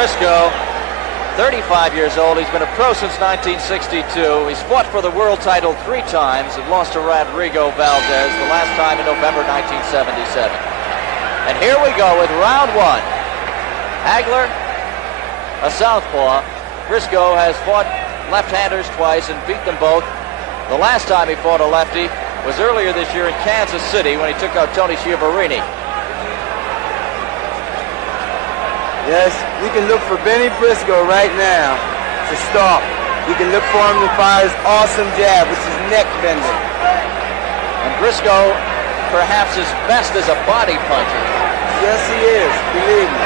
Briscoe, 35 years old. He's been a pro since 1962. He's fought for the world title 3 times and lost to Rodrigo Valdez, the last time in November 1977. And here we go with round 1. Hagler, a southpaw. Briscoe has fought left-handers twice and beat them both. The last time he fought a lefty was earlier this year in Kansas City when he took out Tony Schiavone. Yes, we can look for Bennie Briscoe right now to stop. We can look for him to fire his awesome jab, which is neck bending. And Briscoe, perhaps his best as a body puncher. Yes, he is, believe me.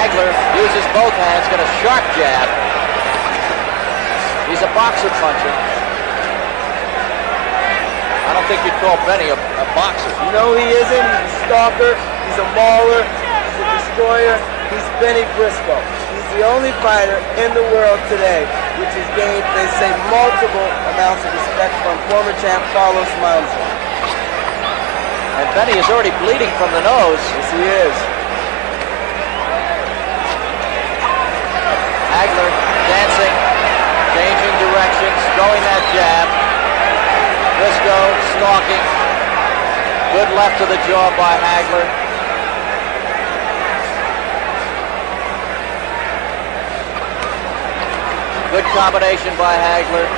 Hagler uses both hands, got a sharp jab. He's a boxer puncher. I don't think you'd call Bennie a boxer. No, he isn't. He's a stalker. He's a mauler. He's a destroyer. He's Bennie Briscoe. He's the only fighter in the world today which has gained, they say, multiple amounts of respect from former champ Carlos Monza. And Bennie is already bleeding from the nose. Yes, he is. Hagler dancing, changing directions, throwing that jab. Briscoe stalking. Good left to the jaw by Hagler. Good combination by Hagler.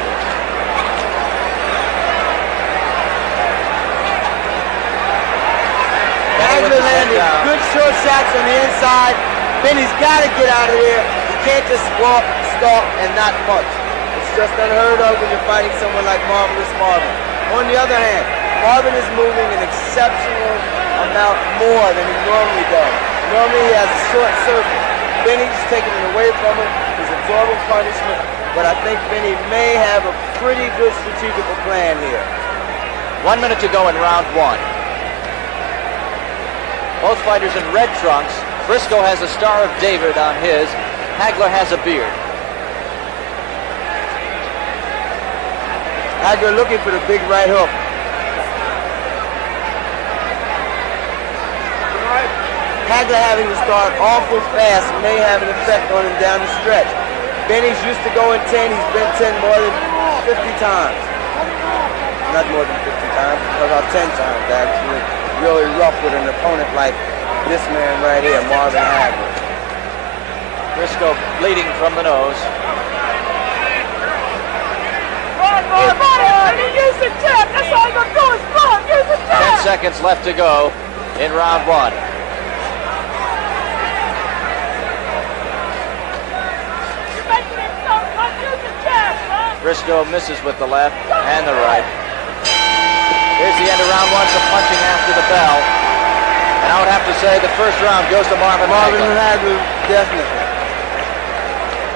Hagler landing good short shots on the inside. Bennie's got to get out of here. He can't just walk, stalk, and not punch. It's just unheard of when you're fighting someone like Marvelous Marvin. On the other hand, Marvin is moving an exceptional amount more than he normally does. Normally he has a short circuit. Bennie's taking it away from him. He's absorbing punishment. But I think Bennie may have a pretty good strategical plan here. 1 minute to go in round 1. Both fighters in red trunks. Briscoe has a Star of David on his. Hagler has a beard. Hagler looking for the big right hook. Hagler having to start awful fast may have an effect on him down the stretch. Bennie's used to going 10. He's been 10 more than 50 times. Not more than 50 times, about 10 times actually. Really rough with an opponent like this man right here, Marvin Hagler. Briscoe bleeding from the nose. Use the jab. That's all you're gonna do is block. Use the jab. 10 seconds left to go in round 1. You're making it tough. Use the jab, son. Briscoe misses with the left and the right. Here's the end of round 1, some punching after the bell. And I would have to say the first round goes to Marvin Hagler, definitely.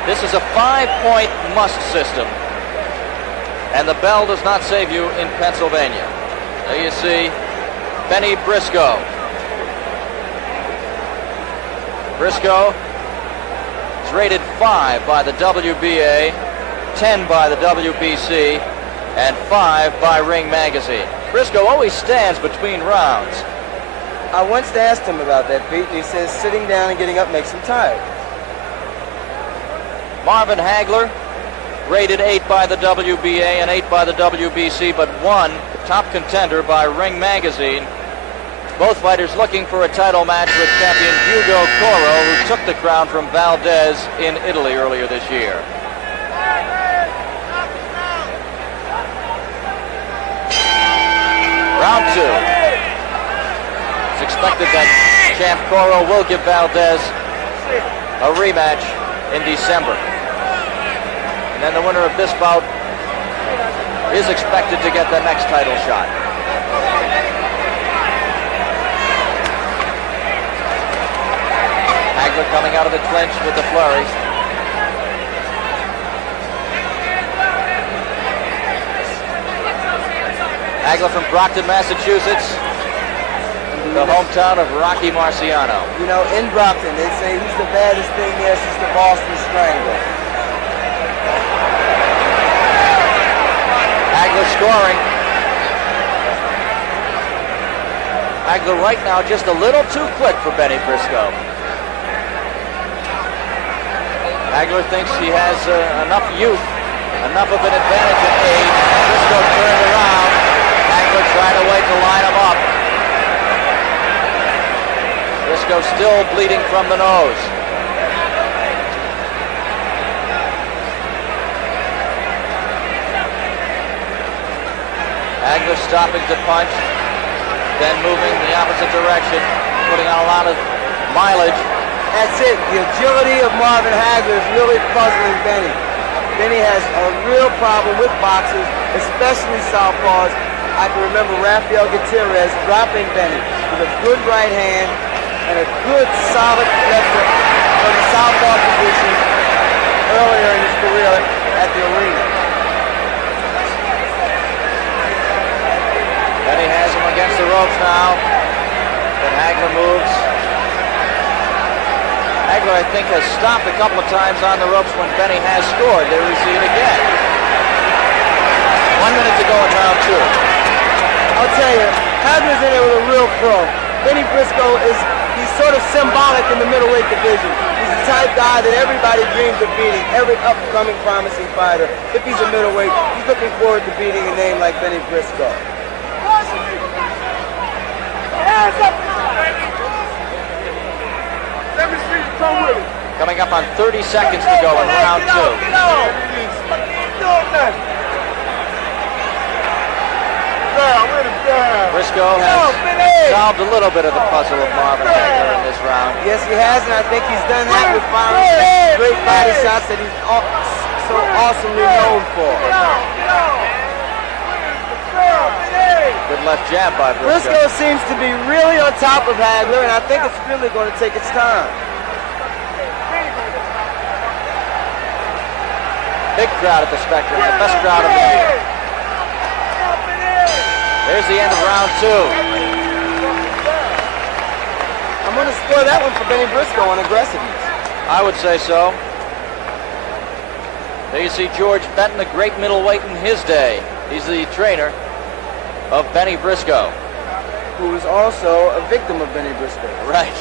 This is a 5-point must system. And the bell does not save you in Pennsylvania. There you see Bennie Briscoe. Briscoe is rated 5 by the WBA, 10 by the WBC, and 5 by Ring Magazine. Briscoe always stands between rounds. I once asked him about that, Pete, and he says sitting down and getting up makes him tired. Marvin Hagler, rated 8 by the WBA and 8 by the WBC, but 1 top contender by Ring Magazine. Both fighters looking for a title match with champion 𝐒𝐞𝐜, who took the crown from Valdez in Italy earlier this year. Round 2. It's expected that champ 𝐒𝐜 will give Valdez a rematch in December. And then the winner of this bout is expected to get the next title shot. Hagler coming out of the clinch with the flurry. Hagler from Brockton, Massachusetts, the hometown of Rocky Marciano. You know, in Brockton, they say he's the baddest thing there since the Boston Strangler. Hagler scoring. Hagler right now just a little too quick for Bennie Briscoe. Hagler thinks he has enough youth, enough of an advantage in age. Briscoe turned around. Hagler tried to wait to line him up. Briscoe still bleeding from the nose. Hagler stopping to punch, then moving the opposite direction, putting on a lot of mileage. That's it. The agility of Marvin Hagler is really puzzling Bennie. Bennie has a real problem with boxers, especially southpaws. I can remember Rafael Gutierrez dropping Bennie with a good right hand and a good solid left hook from the southpaw position earlier in his career at the arena. Bennie has him against the ropes now, but Hagler moves. Hagler, I think, has stopped a couple of times on the ropes when Bennie has scored. There we see it again. 1 minute to go in round 2. I'll tell you, Hagler's in there with a real pro. Bennie Briscoe he's sort of symbolic in the middleweight division. He's the type guy that everybody dreams of beating, every upcoming promising fighter. If he's a middleweight, he's looking forward to beating a name like Bennie Briscoe. Hands up! Let me see you come with it. Coming up on 30 seconds to go in round 2. Get on! Briscoe has solved a little bit of the puzzle of Marvin Hagler in this round. Yes, he has, and I think he's done that with firing great body shots that he's so awesomely known for. Good left jab by Briscoe. Briscoe seems to be really on top of Hagler, and I think it's really going to take its time. Big crowd at the Spectrum, the best crowd of the year. There's the end of round 2. I'm going to score that one for Bennie Briscoe on aggressiveness. I would say so. There you see George Benton, a great middleweight in his day. He's the trainer of Bennie Briscoe. Who was also a victim of Bennie Briscoe. Right.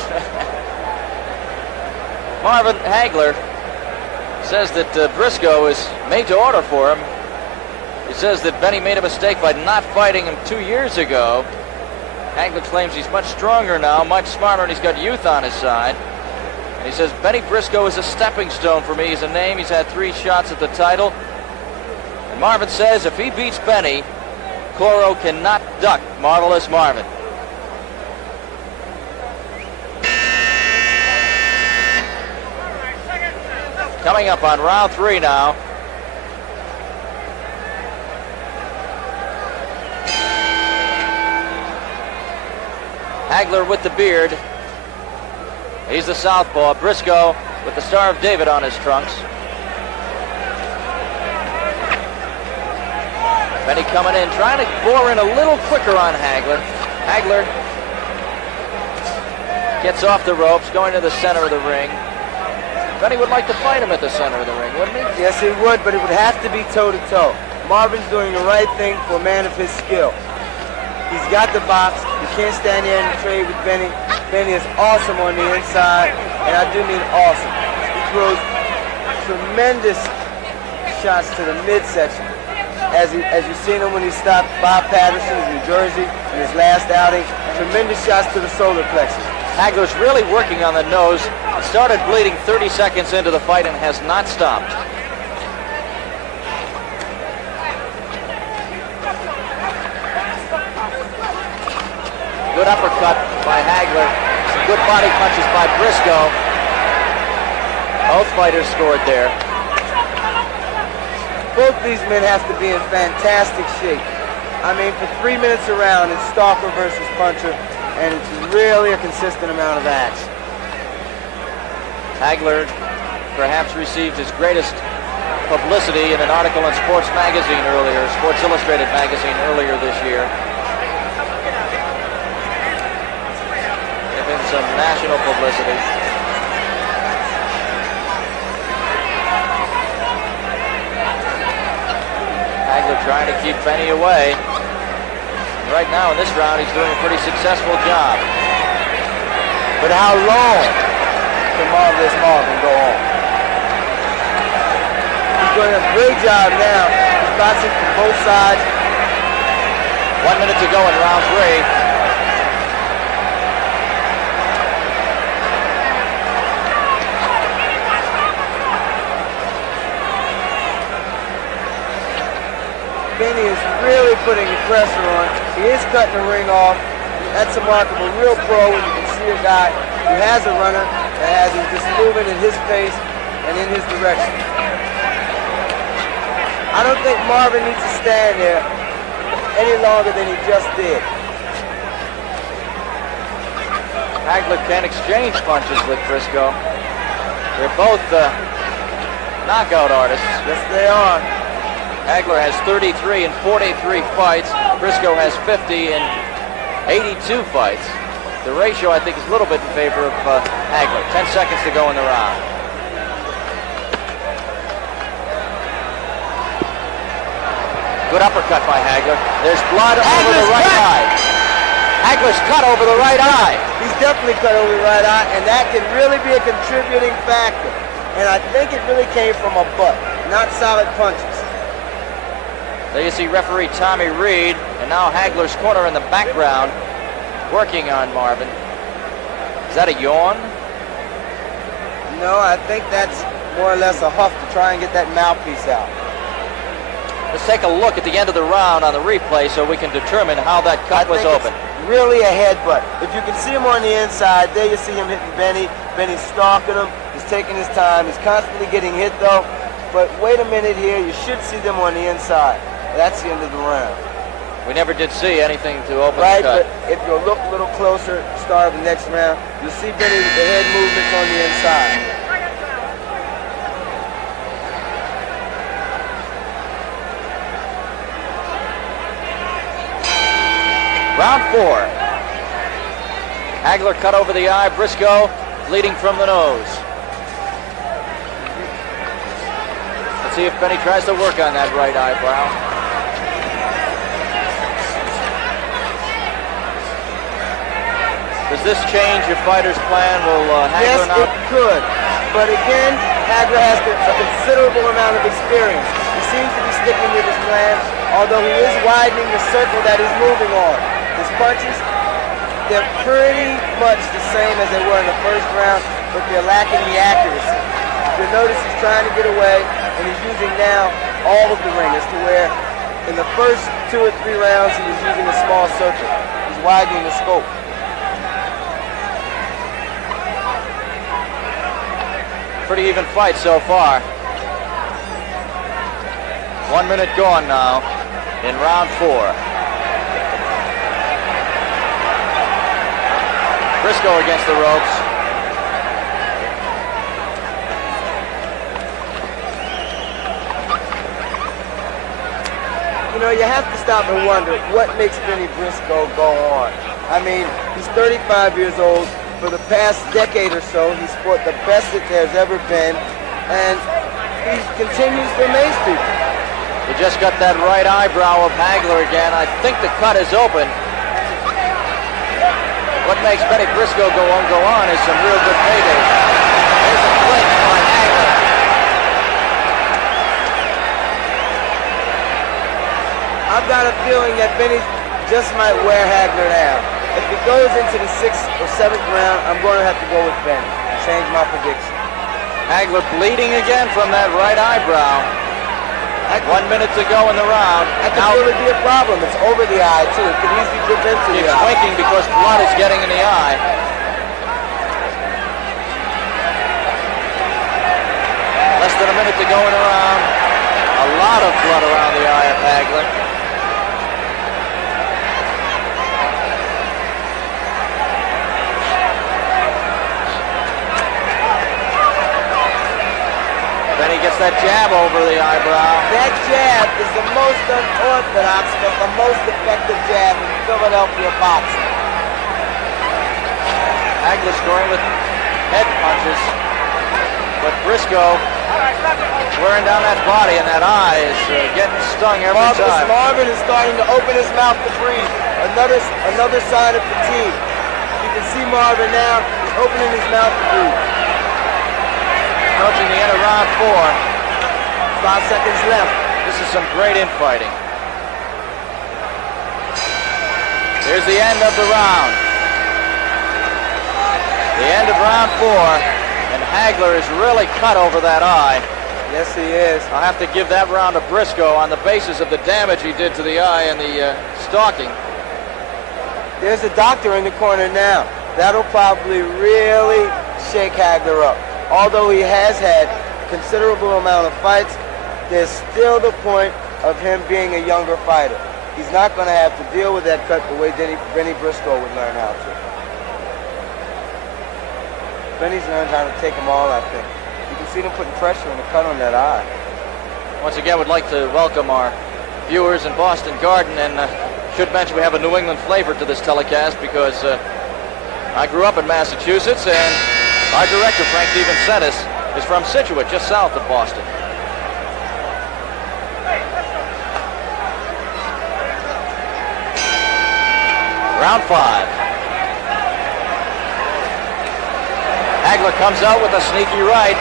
Marvin Hagler says that Briscoe is made to order for him. He says that Bennie made a mistake by not fighting him 2 years ago. Hagler claims he's much stronger now, much smarter, and he's got youth on his side. And he says Bennie Briscoe is a stepping stone for me. He's a name. He's had 3 shots at the title. And Marvin says if he beats Bennie, Coro cannot duck Marvelous Marvin. Coming up on round 3 now. Hagler with the beard. He's the southpaw. Briscoe with the Star of David on his trunks. Bennie coming in, trying to bore in a little quicker on Hagler. Hagler gets off the ropes, going to the center of the ring. Bennie would like to fight him at the center of the ring, wouldn't he? Yes, he would, but it would have to be toe-to-toe. Marvin's doing the right thing for a man of his skill. He's got the box. You can't stand there and trade with Bennie. Bennie is awesome on the inside, and I do mean awesome. He throws tremendous shots to the midsection. As you've seen him when he stopped Bob Patterson in New Jersey in his last outing, tremendous shots to the solar plexus. Hagler's really working on the nose. Started bleeding 30 seconds into the fight and has not stopped. Good uppercut by Hagler. Some good body punches by Briscoe. Both fighters scored there. Both these men have to be in fantastic shape. I mean, for 3 minutes around, it's stalker versus puncher, and it's really a consistent amount of action. Hagler perhaps received his greatest publicity in an article in Sports Magazine earlier, Sports Illustrated magazine earlier this year. Given some national publicity. Hagler trying to keep Bennie away. And right now in this round, he's doing a pretty successful job. But how long can Marvelous Marvin go on? doing a great job now. He's boxing from both sides. 1 minute to go in round 3. Bennie is really putting the pressure on. He is cutting the ring off. That's a mark of a real pro when you can see a guy who has a runner that has him just moving in his face and in his direction. I don't think Marvin needs to stand there any longer than he just did. Hagler can exchange punches with Briscoe. They're both knockout artists. Yes, they are. Hagler has 33 in 43 fights. Briscoe has 50 in 82 fights. The ratio, I think, is a little bit in favor of Hagler. 10 seconds to go in the round. Good uppercut by Hagler. There's blood over the right eye. Hagler's cut over the right eye. He's definitely cut over the right eye, and that can really be a contributing factor. And I think it really came from a butt, not solid punches. There you see referee Tommy Reed, and now Hagler's corner in the background, working on Marvin. Is that a yawn? No, I think that's more or less a huff to try and get that mouthpiece out. Let's take a look at the end of the round on the replay so we can determine how that cut was open. Really a headbutt. If you can see him on the inside, there you see him hitting Bennie. Bennie's stalking him. He's taking his time. He's constantly getting hit, though. But wait a minute here. You should see them on the inside. That's the end of the round. We never did see anything to open the cut. But if you look a little closer, start of the next round, you'll see Bennie with the head movements on the inside. Round 4. Hagler cut over the eye. Briscoe bleeding from the nose. Let's see if Bennie tries to work on that right eyebrow. Does this change your fighter's plan? Will Hagler Yes, it could. But again, Hagler has a considerable amount of experience. He seems to be sticking with his plan, although he is widening the circle that he's moving on. His punches, they're pretty much the same as they were in the first round, but they're lacking the accuracy. You'll notice he's trying to get away, and he's using now all of the ring, as to where in the first 2 or 3 rounds he was using a small circle. He's widening the scope. Pretty even fight so far. 1 minute gone now in round 4. Briscoe against the ropes. You know, you have to stop and wonder what makes Bennie Briscoe go on. I mean, he's 35 years old. For the past decade or so, he's fought the best that there's ever been, and he continues to amaze people. He just got that right eyebrow of Hagler again. I think the cut is open. What makes Bennie Briscoe go on is some real good paydays. There's a clinch by Hagler. I've got a feeling that Bennie just might wear Hagler down. If he goes into the 6th or 7th round, I'm going to have to go with Bennie and change my prediction. Hagler bleeding again from that right eyebrow. 1 minute to go in the round. That could really be a problem. It's over the eye, too. It could easily dip into the eye. He's winking because blood is getting in the eye. Less than a minute to go in the round. A lot of blood around the eye of Hagler. Bennie gets that jab over the eyebrow. That jab is the most unorthodox but the most effective jab in Philadelphia boxing. Hagler scoring with head punches, but Briscoe wearing down that body, and that eye is getting stung every time. Marvin is starting to open his mouth to breathe. Another sign of fatigue. You can see Marvin now. He's opening his mouth to breathe. Approaching the end of round 4. 5 seconds left. This is some great infighting. Here's the end of the round. The end of round 4, and Hagler is really cut over that eye. Yes, he is. I'll have to give that round to Briscoe on the basis of the damage he did to the eye and the stalking. There's a doctor in the corner now. That'll probably really shake Hagler up. Although he has had a considerable amount of fights, there's still the point of him being a younger fighter. He's not going to have to deal with that cut the way Bennie Briscoe would learn how to. Bennie's learned how to take them all, I think. You can see them putting pressure on the cut on that eye. Once again, would like to welcome our viewers in Boston Garden, and should mention we have a New England flavor to this telecast because I grew up in Massachusetts, and our director, Frank DeVincentis, is from Scituate, just south of Boston. Round 5. Hagler comes out with a sneaky right.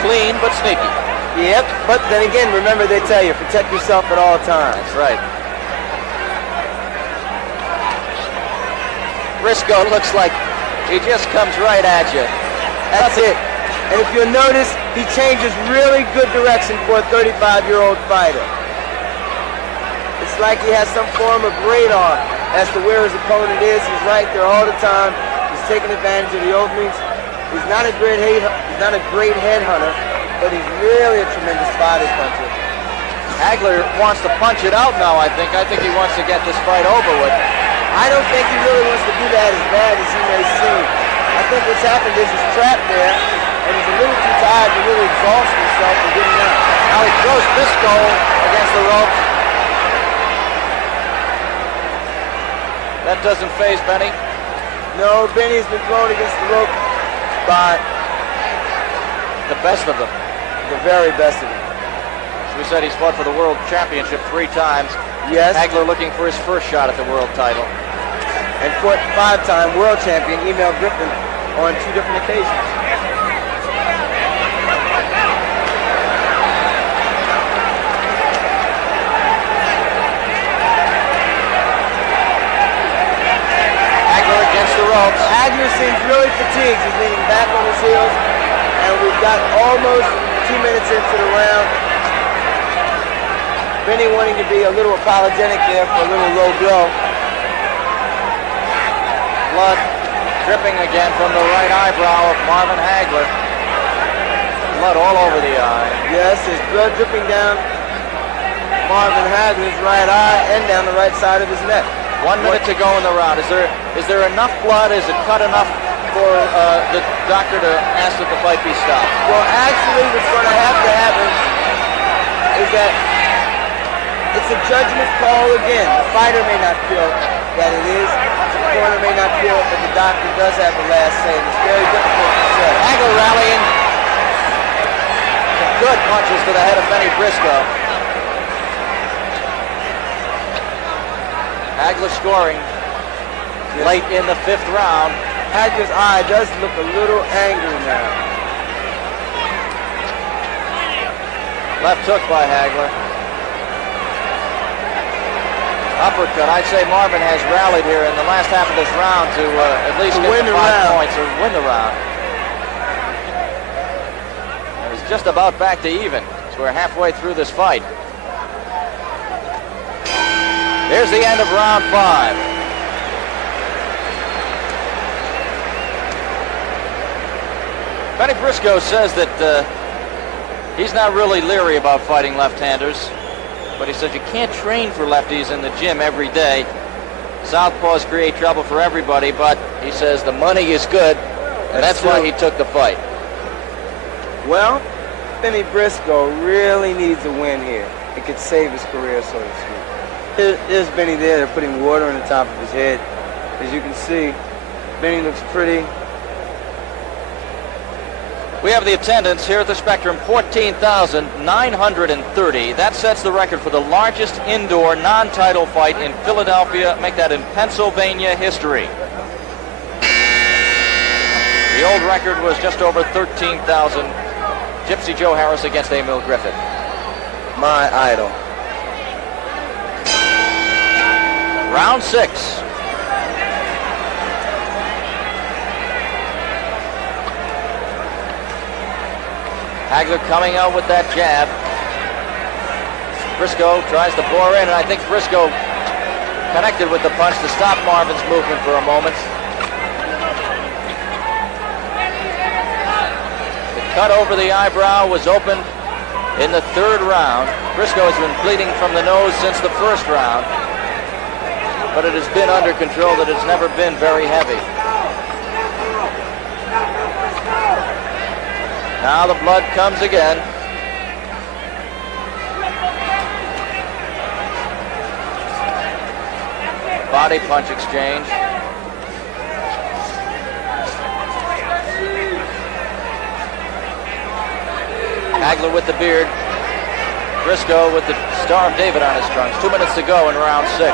Clean, but sneaky. Yep, but then again, remember they tell you, protect yourself at all times. That's right. Briscoe looks like he just comes right at you. That's it. And if you'll notice, he changes really good direction for a 35-year-old fighter. It's like he has some form of radar as to where his opponent is. He's right there all the time. He's taking advantage of the openings. He's not a great headhunter, but he's really a tremendous body puncher. Hagler wants to punch it out now, I think. I think he wants to get this fight over with. I don't think he really wants to do that as bad as he may seem. I think what's happened is he's trapped there, and he's a little too tired to really exhaust himself and getting out. Now he throws Briscoe against the ropes. That doesn't faze Bennie. No, Bennie's been thrown against the rope by the best of them. The very best of them. As we said, he's fought for the World Championship 3 times. Yes. Hagler looking for his first shot at the world title. And fought 5-time world champion Emil Griffin on 2 different occasions. Hagler against the ropes. Hagler seems really fatigued. He's leaning back on his heels. And we've got almost 2 minutes into the round. Bennie wanting to be a little apologetic there for a little low blow. Blood dripping again from the right eyebrow of Marvin Hagler. Blood all over the eye. Yes, there's blood dripping down Marvin Hagler's right eye and down the right side of his neck. 1 minute to go in the round. Is there enough blood? Is it cut enough for the doctor to ask that the fight be stopped? Well, actually, what's going to have to happen is that it's a judgment call again. The fighter may not feel that it is. The corner may not feel it, but the doctor does have the last say. And it's very difficult to say. Hagler rallying. Some good punches to the head of Bennie Briscoe. Hagler scoring late in the 5th round. Hagler's eye does look a little angry now. Left hook by Hagler. Uppercut. I'd say Marvin has rallied here in the last half of this round to at least get the 5 points or win the round. And he's just about back to even. So we're halfway through this fight. Here's the end of round 5. Bennie Briscoe says that he's not really leery about fighting left-handers. But he says you can't train for lefties in the gym every day. Southpaws create trouble for everybody, but he says the money is good, and that's why he took the fight. Well, Bennie Briscoe really needs a win here. It could save his career, so to speak. Here's Bennie there. They're putting water on the top of his head. As you can see, Bennie looks pretty. We have the attendance here at the Spectrum, 14,930. That sets the record for the largest indoor non-title fight in Philadelphia. Make that in Pennsylvania history. The old record was just over 13,200. Gypsy Joe Harris against Emil Griffith. My idol. Round 6. Hagler coming out with that jab. Briscoe tries to bore in, and I think Briscoe connected with the punch to stop Marvin's movement for a moment. The cut over the eyebrow was opened in the 3rd round. Briscoe has been bleeding from the nose since the 1st round, but it has been under control. That it's never been very heavy. Now the blood comes again. Body punch exchange. Hagler with the beard. Briscoe with the Star of David on his trunks. 2 minutes to go in round 6.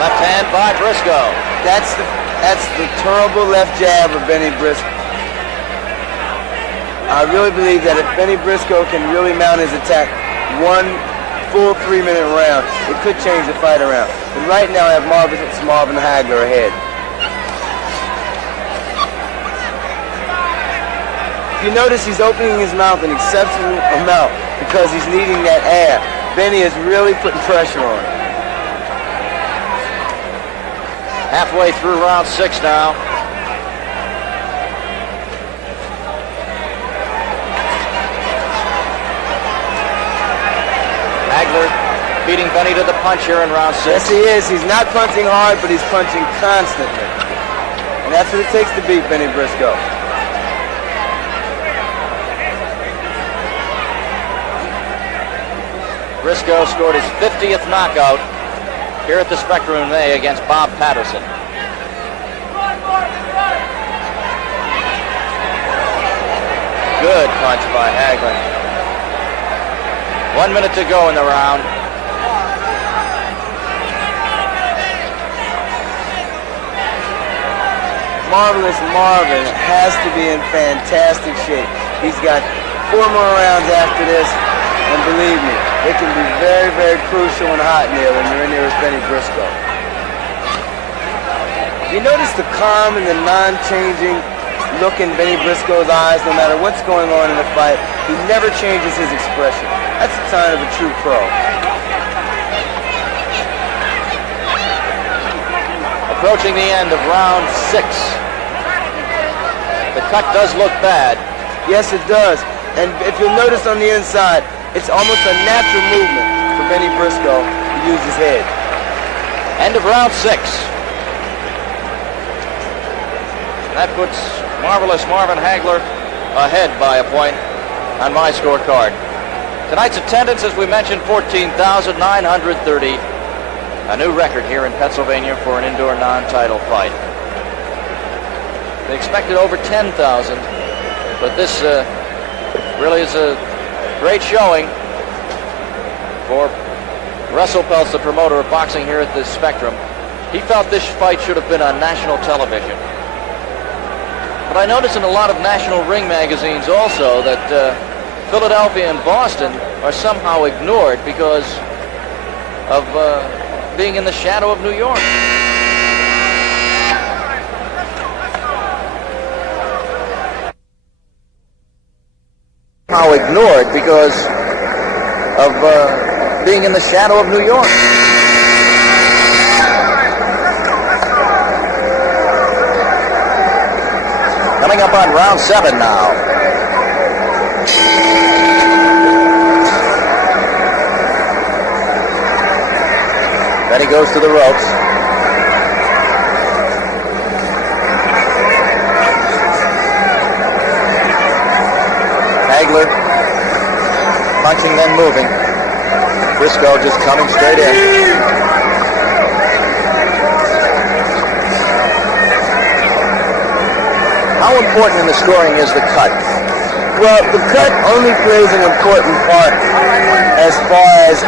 Left hand by Briscoe. That's the terrible left jab of Bennie Briscoe. I really believe that if Bennie Briscoe can really mount his attack one full 3-minute round, it could change the fight around. But right now I have Marvin Hagler ahead. If you notice, he's opening his mouth an exceptional amount because he's needing that air. Bennie is really putting pressure on him. Halfway through round 6 now. Hagler beating Bennie to the punch here in round 6. Yes, he is. He's not punching hard, but he's punching constantly. And that's what it takes to beat Bennie Briscoe. Briscoe scored his 50th knockout here at the Spectrum in May against Bob Patterson. Good punch by Hagler. 1 minute to go in the round. Marvelous Marvin has to be in fantastic shape. He's got 4 more rounds after this, and believe me, it can be very, very crucial and hot in there when you're in there with Bennie Briscoe. You notice the calm and the non-changing look in Bennie Briscoe's eyes no matter what's going on in the fight. He never changes his expression. That's the sign of a true pro. Approaching the end of round 6. The cut does look bad. Yes, it does. And if you'll notice on the inside, it's almost a natural movement for Bennie Briscoe to use his head. End of round 6. That puts Marvelous Marvin Hagler ahead by a point on my scorecard. Tonight's attendance, as we mentioned, 14,930. A new record here in Pennsylvania for an indoor non-title fight. They expected over 10,000, but this really is a great showing for Russell Peltz, the promoter of boxing here at the Spectrum. He felt this fight should have been on national television. But I noticed in a lot of national ring magazines also that Philadelphia and Boston are somehow ignored because of being in the shadow of New York. Somehow ignored because of being in the shadow of New York. Coming up on round 7 now. Then he goes to the ropes. Hagler punching, then moving. Briscoe just coming straight in. How important in the scoring is the cut? Well, the cut only plays an important part as far as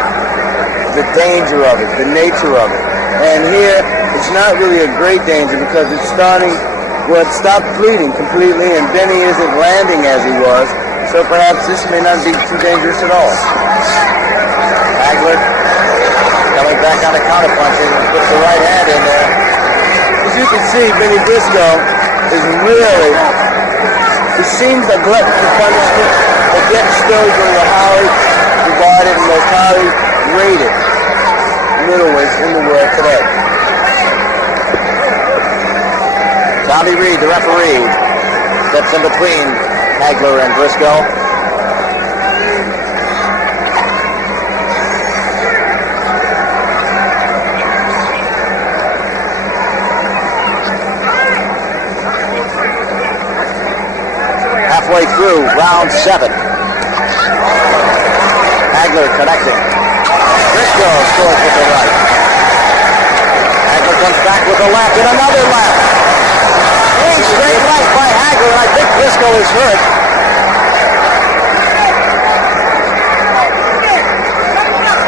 the danger of it, the nature of it. And here, it's not really a great danger because it's starting would stop bleeding completely, and Bennie isn't landing as he was. So perhaps this may not be too dangerous at all. Hagler coming back on the counterpunching and puts the right hand in there. As you can see, Bennie Briscoe is really, he seems a glutton for punishment, but yet still he's one of the highly regarded and most highly rated middleweights in the world today. Tommy Reed, the referee, steps in between Hagler and Briscoe. Halfway through round 7. Hagler connecting. Briscoe scores with the right. Hagler comes back with a left and another left. Straight left by Hagler, and I think Briscoe is hurt.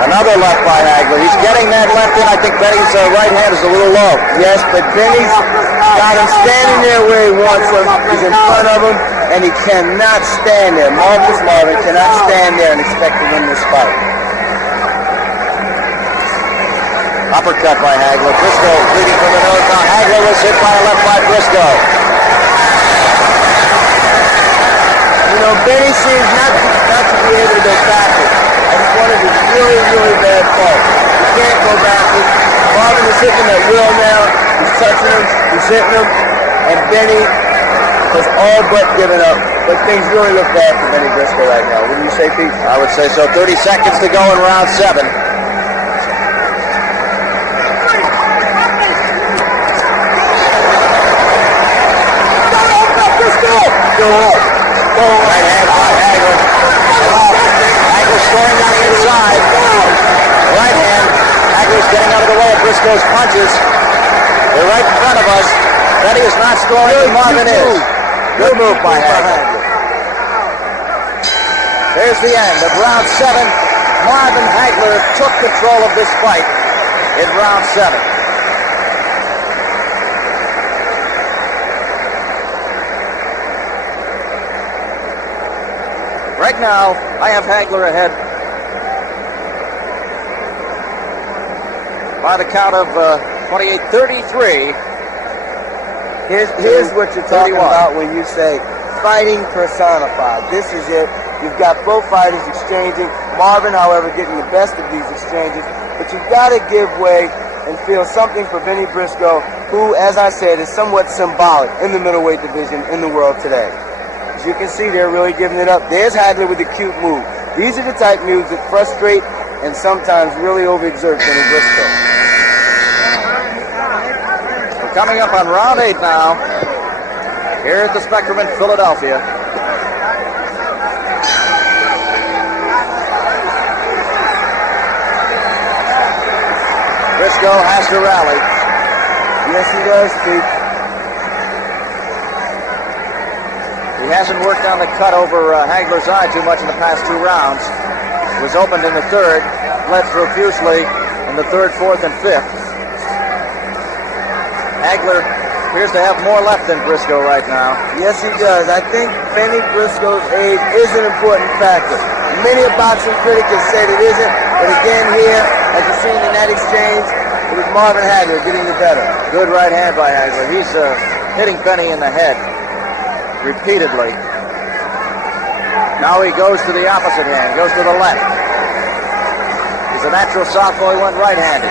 Another left by Hagler. He's getting that left in. I think Bennie's right hand is a little low. Yes, but Bennie's got him standing there where he wants him. He's in front of him, and he cannot stand there. Marvin cannot stand there and expect to win this fight. Uppercut by Hagler. Briscoe bleeding from the nose. Now Hagler was hit by a left by Briscoe. You know, Bennie seems not to be able to go backwards. That's one of his really, really bad faults. He can't go backwards. Marvin is hitting him at will now. He's touching him. He's hitting him. And Bennie has all but given up. But things really look bad for Bennie Briscoe right now. What do you say, Pete? I would say so. 30 seconds to go in round 7. Go up. Right hand by Hagler. Hagler scoring on the inside. Right hand. Hagler's getting out of the way of Briscoe's punches. They're right in front of us. Bennie is not scoring, and Marvin is. Good move by Hagler. There's the end of round 7. Marvin Hagler took control of this fight in round 7. Right now, I have Hagler ahead by the count of 28-33. Here's what you're talking about when you say fighting personified. This is it. You've got both fighters exchanging. Marvin, however, getting the best of these exchanges. But you've got to give way and feel something for Bennie Briscoe, who, as I said, is somewhat symbolic in the middleweight division in the world today. As you can see, they're really giving it up. There's Hagler with the cute move. These are the type moves that frustrate and sometimes really overexert Bennie Briscoe. We're coming up on round 8 now, here at the Spectrum in Philadelphia. Briscoe has to rally. Yes, he does, Pete. He hasn't worked on the cut over Hagler's eye too much in the past 2 rounds. It was opened in the 3rd, bled profusely in the 3rd, 4th, and 5th. Hagler appears to have more left than Briscoe right now. Yes, he does. I think Bennie Briscoe's age is an important factor. Many a boxing critic has said it isn't, but again here, as you've seen in that exchange, it was Marvin Hagler getting the better. Good right hand by Hagler. He's hitting Bennie in the head repeatedly. Now he goes to the opposite hand, goes to the left. He's a natural southpaw, he went right-handed.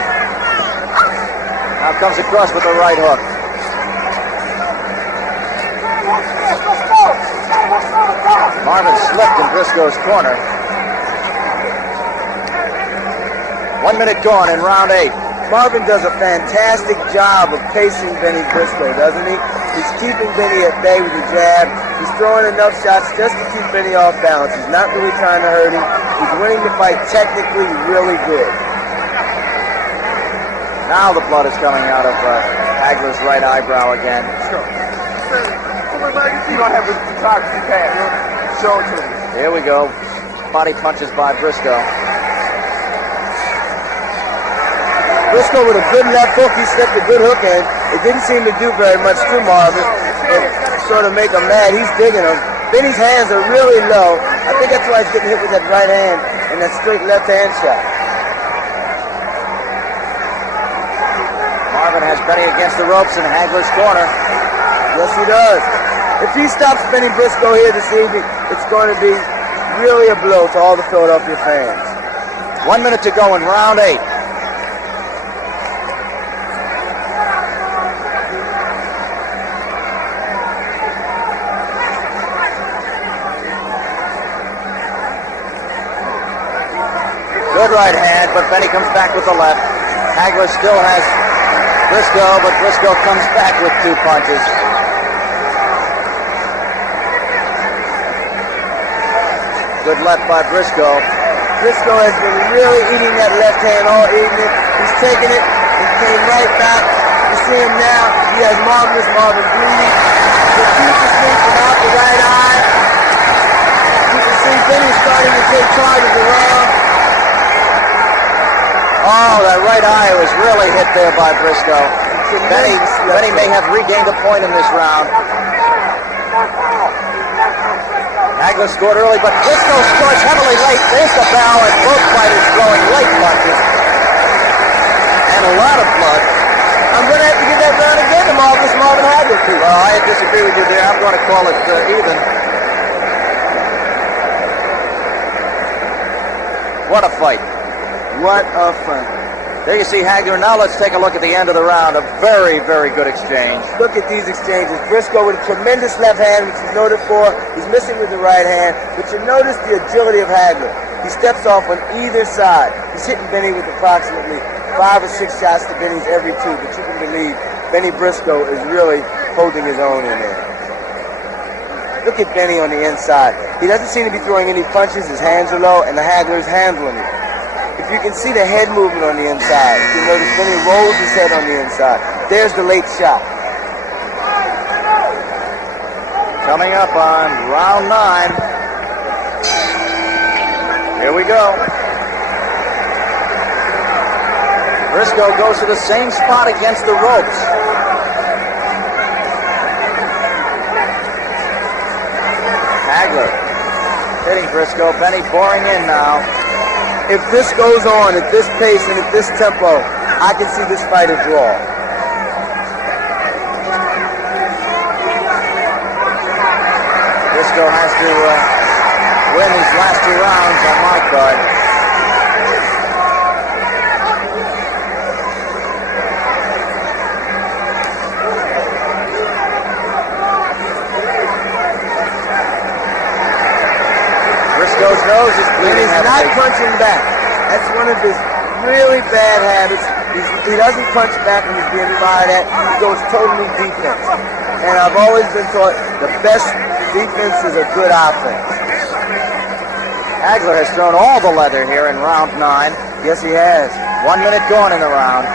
Now comes across with the right hook. Marvin slipped in Briscoe's corner. 1 minute gone in round 8. Marvin does a fantastic job of pacing Bennie Briscoe, doesn't he? He's keeping Bennie at bay with a jab. He's throwing enough shots just to keep Bennie off balance. He's not really trying to hurt him. He's winning the fight technically really good. Now the blood is coming out of Hagler's right eyebrow again. You don't have the photography pad. Show it to me. Here we go. Body punches by Briscoe. Briscoe with a good left hook. He slipped a good hook in. It didn't seem to do very much to Marvin. sort of make him mad. He's digging him. Bennie's hands are really low. I think that's why he's getting hit with that right hand and that straight left hand shot. Marvin has Bennie against the ropes in Hagler's corner. Yes, he does. If he stops Bennie Briscoe here this evening, it's going to be really a blow to all the Philadelphia fans. 1 minute to go in round 8. Good right hand, but Bennie comes back with the left. Hagler still has Briscoe, but Briscoe comes back with 2 punches. Good left by Briscoe. Briscoe has been really eating that left hand all evening. He's taken it and came right back. You see him now. He has Marvin bleeding. Profusely without the right eye. You can see Bennie starting to take charge of the round. Oh, that right eye was really hit there by Briscoe. Bennie may have regained a point in this round. Hagler scored early, but Briscoe scores heavily late. There's the bell, and both fighters throwing late punches. And a lot of blood. I'm going to have to give that round again to Marvin Hagler, too. Well, I disagree with you there. I'm going to call it even. What a fight. What a fight. There you see Hagler. Now let's take a look at the end of the round. A very, very good exchange. Look at these exchanges. Briscoe with a tremendous left hand, which he's noted for. He's missing with the right hand. But you notice the agility of Hagler. He steps off on either side. He's hitting Bennie with approximately 5 or 6 shots to Bennie's every 2. But you can believe Bennie Briscoe is really holding his own in there. Look at Bennie on the inside. He doesn't seem to be throwing any punches. His hands are low, and the Hagler is handling it. If you can see the head movement on the inside, you notice Bennie rolls his head on the inside. There's the late shot. Coming up on round 9. Here we go. Briscoe goes to the same spot against the ropes. Hagler hitting Briscoe. Bennie pouring in now. If this goes on at this pace and at this tempo, I can see this fight a draw. Briscoe has to win these last 2 rounds on my card. Briscoe's nose is bleeding. And he's not punching back. That's one of his really bad habits. He doesn't punch back when he's being fired at. He goes totally defense. And I've always been taught the best defense is a good offense. Hagler has thrown all the leather here in round 9. Yes, he has. 1 minute gone in the round.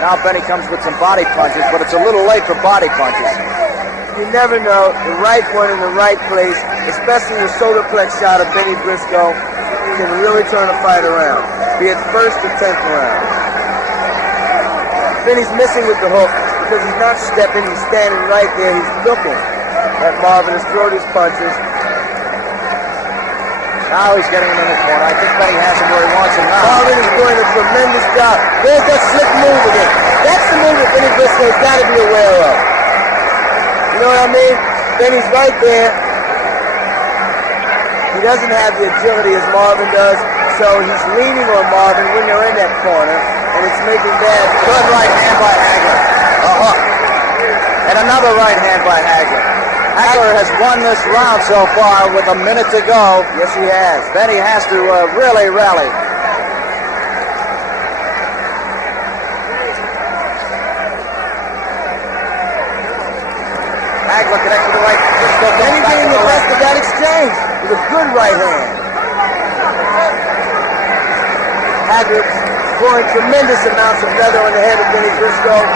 Now Bennie comes with some body punches, but it's a little late for body punches. You never know, the right one in the right place, especially the solar plex shot of Bennie Briscoe, can really turn a fight around, be it 1st or 10th round. Bennie's missing with the hook because he's not stepping, he's standing right there, he's looking at Marvin has thrown his punches. Now he's getting him in the corner. I think Bennie has him where he wants him now. Marvin is doing a tremendous job. There's that slick move again. That's the move that Bennie Briscoe's got to be aware of. You know what I mean? Bennie's right there. He doesn't have the agility as Marvin does, so he's leaning on Marvin when they're in that corner, and it's making bad. Good right hand by Hagler. A hook. And another right hand by Hagler. Hagler has won this round so far with a minute to go. Yes, he has. Bennie has to really rally. Hagler connects with the right. Bennie getting the best of that exchange with a good right hand. Hagler pouring tremendous amounts of leather on the head of Bennie Briscoe.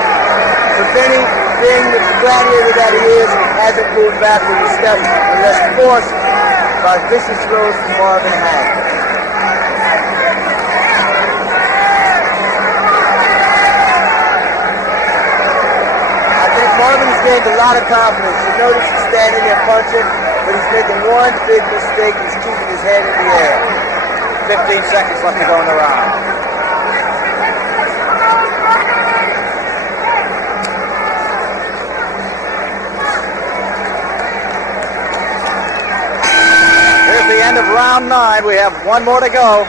For Bennie, being the gladiator that he is, hasn't moved back with his steps unless forced by vicious throws from Marvin Hagler. I think Marvin is gained a lot of confidence. You notice he's standing there punching, but he's making one big mistake. He's keeping his head in the air. 15 seconds left to go in the round. Here's the end of round 9. We have one more to go.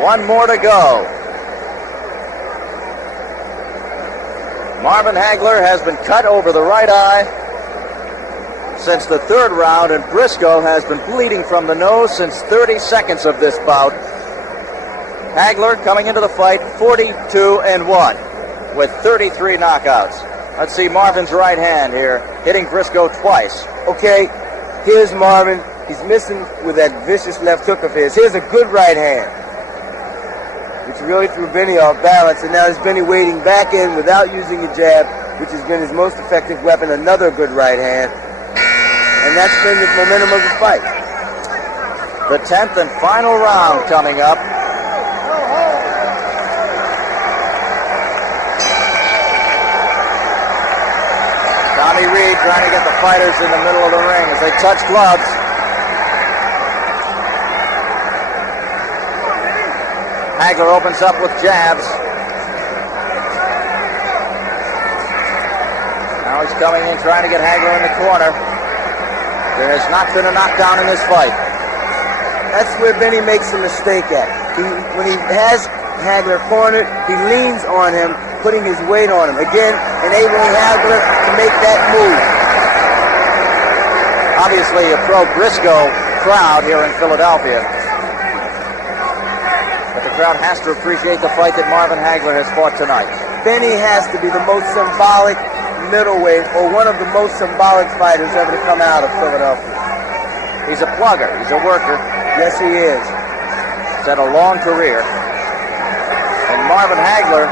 One more to go. Marvin Hagler has been cut over the right eye since the 3rd round, and Briscoe has been bleeding from the nose since 30 seconds of this bout. Hagler coming into the fight 42-1 with 33 knockouts. Let's see Marvin's right hand here, hitting Briscoe twice. Okay, here's Marvin. He's missing with that vicious left hook of his. Here's a good right hand, which really threw Bennie off balance, and now there's Bennie wading back in without using a jab, which has been his most effective weapon, another good right hand. And that's been the momentum of the fight. The 10th and final round coming up. Tommy Reed trying to get the fighters in the middle of the ring as they touch gloves. Hagler opens up with jabs. Now he's coming in trying to get Hagler in the corner. There has not been a knockdown in this fight. That's where Bennie makes a mistake at. When he has Hagler cornered, he leans on him, putting his weight on him. Again, enabling Hagler to make that move. Obviously a pro-Briscoe crowd here in Philadelphia. But the crowd has to appreciate the fight that Marvin Hagler has fought tonight. Bennie has to be the most symbolic middleweight, or one of the most symbolic fighters ever to come out of Philadelphia. He's a plugger. He's a worker. Yes, he is. He's had a long career. And Marvin Hagler,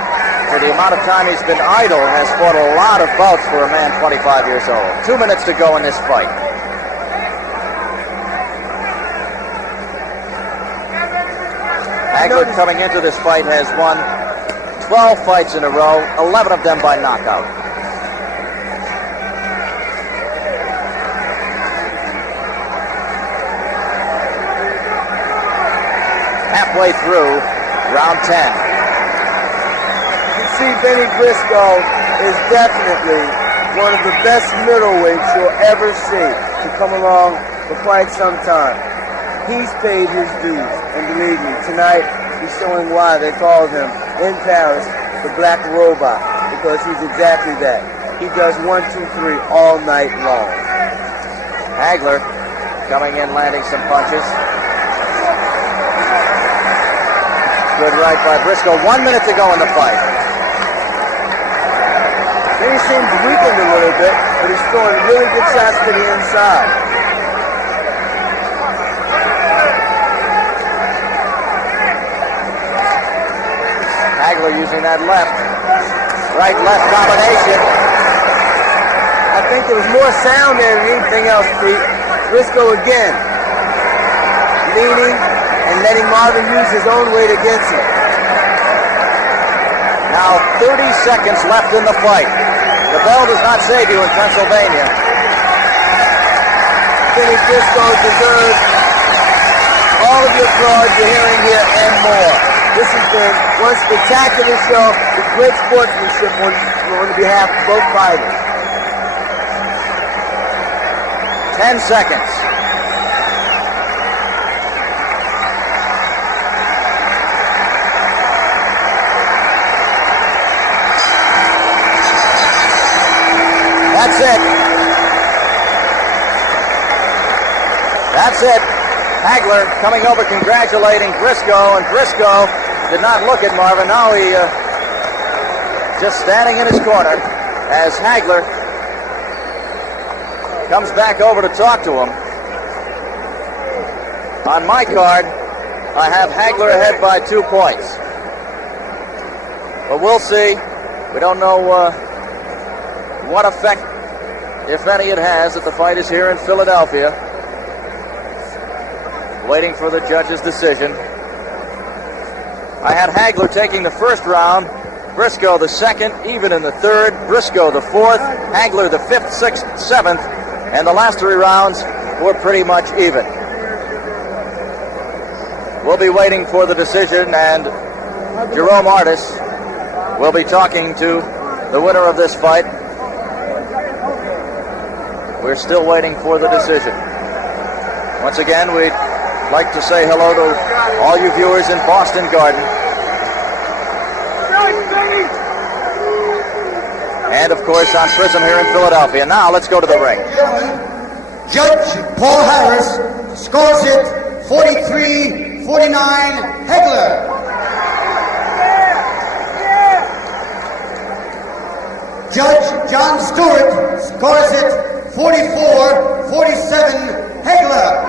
for the amount of time he's been idle, has fought a lot of bouts for a man 25 years old. 2 minutes to go in this fight. Hagler, coming into this fight, has won 12 fights in a row, 11 of them by knockout. Halfway through round 10. You see, Bennie Briscoe is definitely one of the best middleweights you'll ever see to come along for quite some time. He's paid his dues, and believe me, tonight he's showing why they called him in Paris the Black Robot, because he's exactly that. He does 1, 2, 3 all night long. Hagler coming in, landing some punches. Good right by Briscoe. 1 minute to go in the fight. Bennie seems weakened a little bit, but he's throwing really good shots to the inside. Hagler using that left. Right-left combination. I think there was more sound there than anything else, Pete. Briscoe again, leaning and letting Marvin use his own weight against him. Now 30 seconds left in the fight. The bell does not save you in Pennsylvania. Bennie Briscoe deserves all of the applause you're hearing here and more. This has been one spectacular show with great sportsmanship on behalf of both fighters. 10 seconds. That's it. That's it. Hagler coming over congratulating Briscoe, and Briscoe did not look at Marvin. Now he just standing in his corner as Hagler comes back over to talk to him. On my card, I have Hagler ahead by 2 points. But we'll see. We don't know what effect, if any, it has that the fight is here in Philadelphia. Waiting for the judge's decision. I had Hagler taking the first round, Briscoe the second, even in the third, Briscoe the fourth, Hagler the fifth, sixth, seventh, and the last 3 rounds were pretty much even. We'll be waiting for the decision, and Jerome Artis will be talking to the winner of this fight. We're still waiting for the decision. Once again, we'd like to say hello to all you viewers in Boston Garden. And, of course, on Prism here in Philadelphia. Now, let's go to the ring. Judge Paul Harris scores it 43-49 Hagler. Judge John Stewart scores it 44-47 Hagler.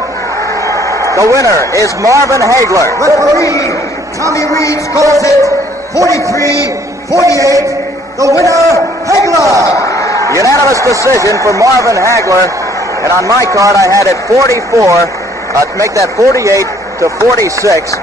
The winner is Marvin Hagler. Referee Tommy Reed scores it 43-48. The winner, Hagler. Unanimous decision for Marvin Hagler. And on my card, I had it 44, to make that 48-46.